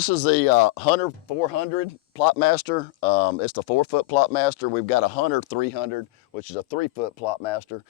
This is the Hunter 400 Plotmaster. It's the 4-foot Plotmaster. We've got a Hunter 300, which is a 3-foot Plotmaster.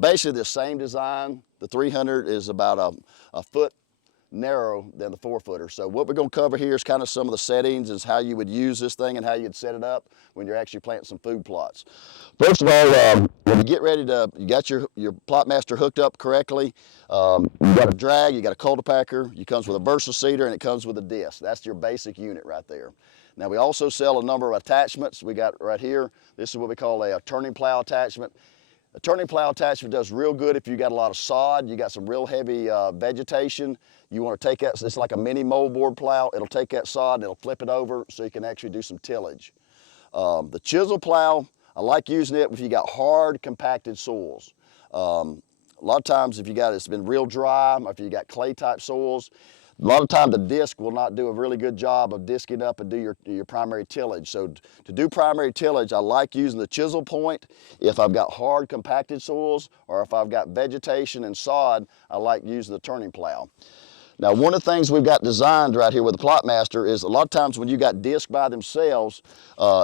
Basically the same design. The 300 is about a foot narrow than the 4-footer. So what we're going to cover here is kind of some of the settings, is how you would use this thing and how you'd set it up when you're actually planting some food plots. First of all, when you get ready to, you got your Plotmaster hooked up correctly, you got a drag, you got a cultipacker, it comes with a Versa Cedar, and it comes with a disc. That's your basic unit right there. Now we also sell a number of attachments. We got right here, this is what we call a turning plow attachment. A turning plow attachment does real good if you got a lot of sod, you got some real heavy vegetation. You want to take that, it's like a mini moldboard plow. It'll take that sod and it'll flip it over so you can actually do some tillage. The chisel plow, I like using it if you got hard compacted soils. A lot of times if you got, it's been real dry, or if you got clay type soils, a lot of times the disc will not do a really good job of disking up and do your primary tillage. So to do primary tillage, I like using the chisel point. If I've got hard compacted soils or if I've got vegetation and sod, I like using the turning plow. Now, one of the things we've got designed right here with the Plotmaster is a lot of times when you got discs by themselves,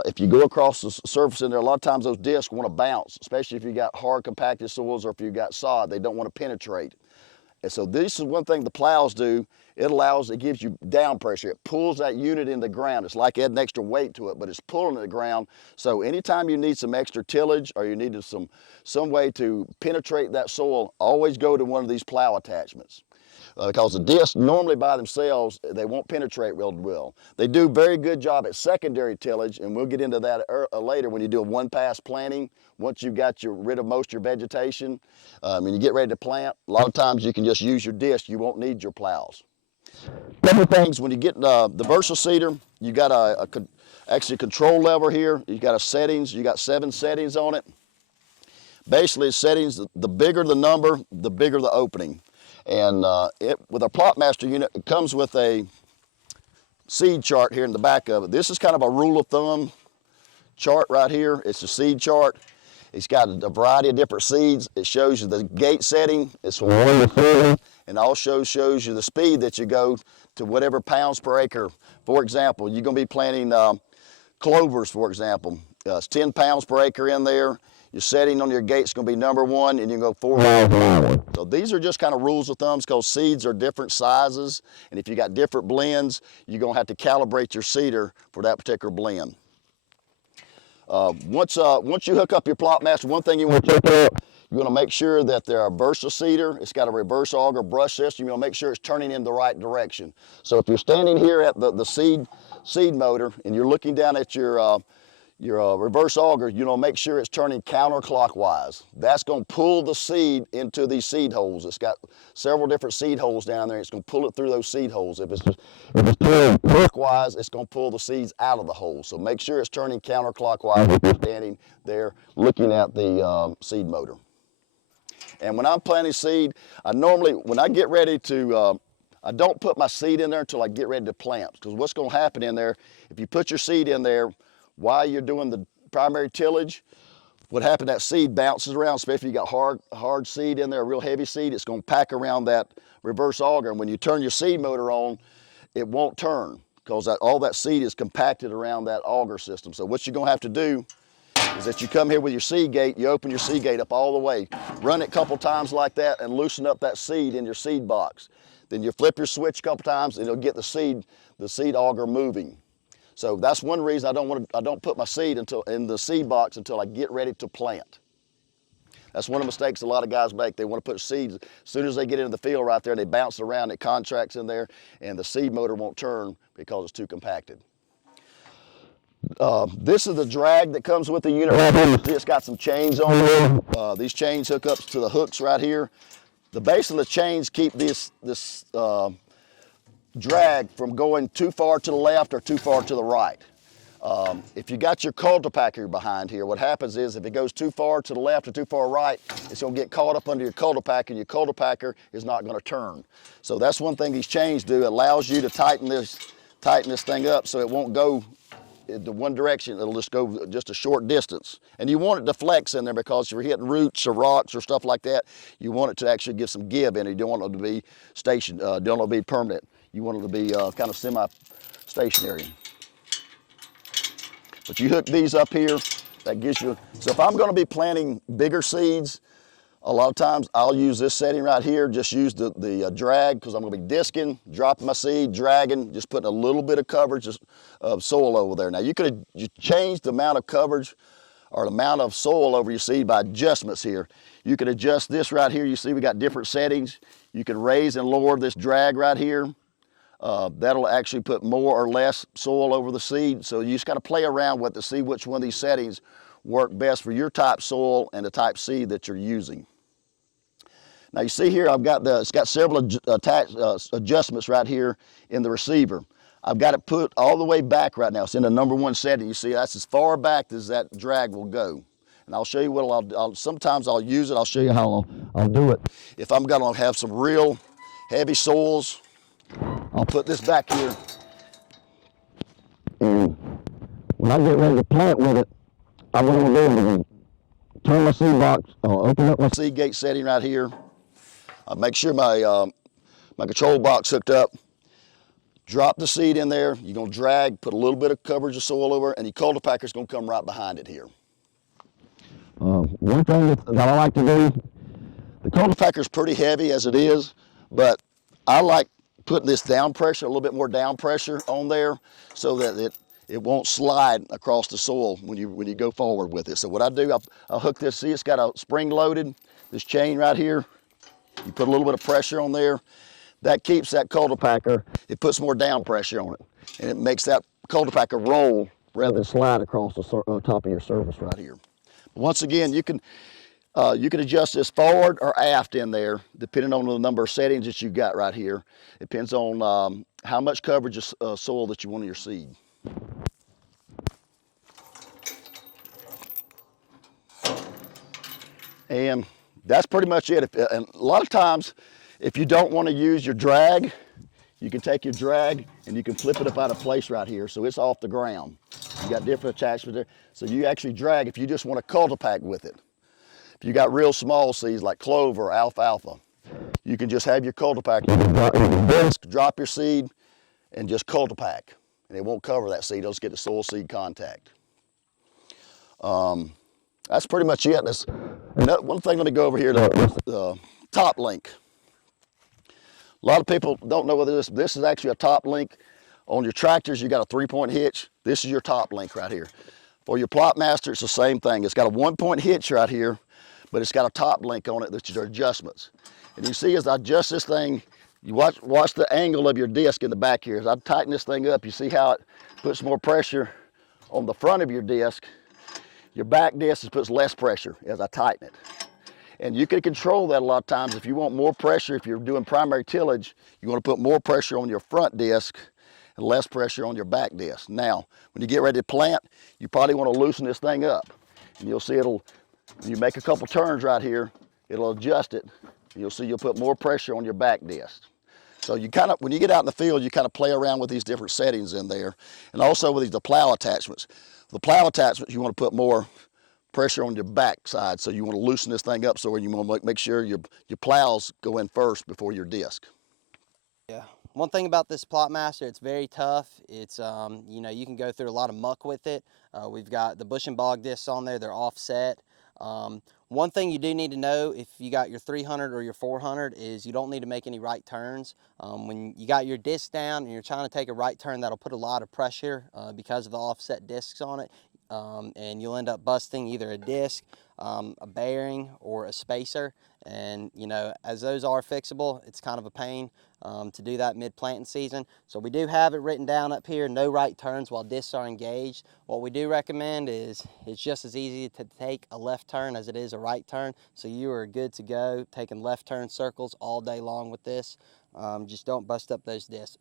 if you go across the surface in there, a lot of times those discs want to bounce, especially if you got hard compacted soils or if you got sod, they don't want to penetrate. And so this is one thing the plows do. It gives you down pressure. It pulls that unit in the ground. It's like adding extra weight to it, but it's pulling it the ground. So anytime you need some extra tillage or you needed some way to penetrate that soil, always go to one of these plow attachments. Because the discs normally by themselves, they won't penetrate real well. They do a very good job at secondary tillage, and we'll get into that later when you do a one-pass planting. Once you've got rid of most of your vegetation, when you get ready to plant, a lot of times you can just use your disc. You won't need your plows. Couple things, when you get the Versa Cedar, you got actually a control lever here. You got settings. You got 7 settings on it. Basically, settings, the bigger the number, the bigger the opening. And with a Plotmaster unit, it comes with a seed chart here in the back of it. This is kind of a rule of thumb chart right here. It's a seed chart. It's got a variety of different seeds. It shows you the gate setting. It's from 1 to 30, and also shows you the speed that you go to whatever pounds per acre. For example, you're going to be planting clovers, for example. It's 10 pounds per acre in there. Your setting on your gate's going to be number 1, and you can go 4 miles an hour. So these are just kind of rules of thumbs because seeds are different sizes, and if you got different blends, you're going to have to calibrate your seeder for that particular blend. Once you hook up your Plotmaster, one thing you want to check out, you want to make sure that they're a Versa Cedar. It's got a reverse auger brush system. You want to make sure it's turning in the right direction. So if you're standing here at the seed motor and you're looking down at your reverse auger, you know, make sure it's turning counterclockwise. That's going to pull the seed into these seed holes. It's got several different seed holes down there. It's going to pull it through those seed holes. If it's turning clockwise, it's going to pull the seeds out of the hole. So make sure it's turning counterclockwise if you're standing there looking at the seed motor. And when I'm planting seed, I normally, when I get ready to, I don't put my seed in there until I get ready to plant. Because what's going to happen in there, if you put your seed in there, while you're doing the primary tillage, what happens, that seed bounces around, especially if you got hard seed in there, a real heavy seed, it's going to pack around that reverse auger. And when you turn your seed motor on, it won't turn because all that seed is compacted around that auger system. So what you're going to have to do is that you come here with your seed gate, you open your seed gate up all the way, run it a couple times like that and loosen up that seed in your seed box. Then you flip your switch a couple times and it'll get the seed auger moving. So that's one reason I don't put my seed in the seed box until I get ready to plant. That's one of the mistakes a lot of guys make. They want to put seeds, as soon as they get into the field right there, they bounce around, it contracts in there, and the seed motor won't turn because it's too compacted. This is the drag that comes with the unit right here. It's got some chains on there. These chains hook up to the hooks right here. The base of the chains keep this drag from going too far to the left or too far to the right. If you got your cultipacker behind here, what happens is if it goes too far to the left or too far right, it's going to get caught up under your cultipacker, and your cultipacker is not going to turn. So that's one thing these chains do. It allows you to tighten this thing up so it won't go in one direction. It'll just go just a short distance. And you want it to flex in there because if you're hitting roots or rocks or stuff like that, you want it to actually give some give in it. You don't want it to be stationed, don't want it to be permanent. You want it to be kind of stationary. But you hook these up here, that gives you, so if I'm gonna be planting bigger seeds, a lot of times I'll use this setting right here, just use the drag, because I'm gonna be disking, dropping my seed, dragging, just putting a little bit of coverage of soil over there. Now you could change the amount of coverage or the amount of soil over your seed by adjustments here. You can adjust this right here. You see we got different settings. You can raise and lower this drag right here. That'll actually put more or less soil over the seed. So you just got to play around with to see which one of these settings work best for your type soil and the type seed that you're using. Now you see here, it's got several adjustments right here in the receiver. I've got it put all the way back right now. It's in the #1 setting. You see, that's as far back as that drag will go. And I'll show you what sometimes I'll use it. I'll show you how I'll do it. If I'm gonna have some real heavy soils, I'll put this back here. And when I get ready to plant with it, I'm gonna do is turn my seed box, open up my seed gate setting right here. I'll make sure my control box hooked up. Drop the seed in there. You're gonna drag, put a little bit of coverage of soil over, and your cultipacker's gonna come right behind it here. One thing that I like to do, the cultipacker's pretty heavy as it is, but I like putting this down pressure, a little bit more down pressure on there, so that it won't slide across the soil when you go forward with it. So what I do, I'll hook this, see it's got a spring loaded, this chain right here. You put a little bit of pressure on there. That keeps that cultipacker, it puts more down pressure on it. And it makes that cultipacker roll rather than slide across the top of your surface right here. But once again, you can adjust this forward or aft in there, depending on the number of settings that you got right here. It depends on how much coverage of soil that you want in your seed. And that's pretty much it. And a lot of times, if you don't want to use your drag, you can take your drag and you can flip it up out of place right here so it's off the ground. You got different attachments there. So you actually drag if you just want to cultipack with it. If you got real small seeds like clover or alfalfa, you can just have your cultipack, drop your seed and just cultipack. And it won't cover that seed, it'll just get the soil seed contact. That's pretty much it. One thing, let me go over here to the top link. A lot of people don't know whether this is actually a top link. On your tractors, you got a 3-point hitch. This is your top link right here. For your Plotmaster, it's the same thing. It's got a 1-point hitch right here, but it's got a top link on it, which are adjustments. And you see as I adjust this thing, you watch the angle of your disc in the back here. As I tighten this thing up, you see how it puts more pressure on the front of your disc. Your back disc puts less pressure as I tighten it. And you can control that a lot of times. If you want more pressure, if you're doing primary tillage, you want to put more pressure on your front disc and less pressure on your back disc. Now, when you get ready to plant, you probably want to loosen this thing up. And you'll see when you make a couple turns right here, it'll adjust it. You'll see you'll put more pressure on your back disc. So you when you get out in the field, you kind of play around with these different settings in there. And also with the plow attachments. The plow attachments, you want to put more pressure on your back side, so you want to loosen this thing up so you want to make sure your plows go in first before your disc. Yeah, one thing about this Plotmaster, it's very tough. It's you know, you can go through a lot of muck with it. We've got the bush and bog discs on there, they're offset. One thing you do need to know if you got your 300 or your 400 is you don't need to make any right turns. When you got your disc down and you're trying to take a right turn, that'll put a lot of pressure because of the offset discs on it. And you'll end up busting either a disc, a bearing, or a spacer. And you know, as those are fixable, it's kind of a pain to do that mid-planting season. So we do have it written down up here, no right turns while discs are engaged. What we do recommend is it's just as easy to take a left turn as it is a right turn. So you are good to go taking left turn circles all day long with this. Just don't bust up those discs.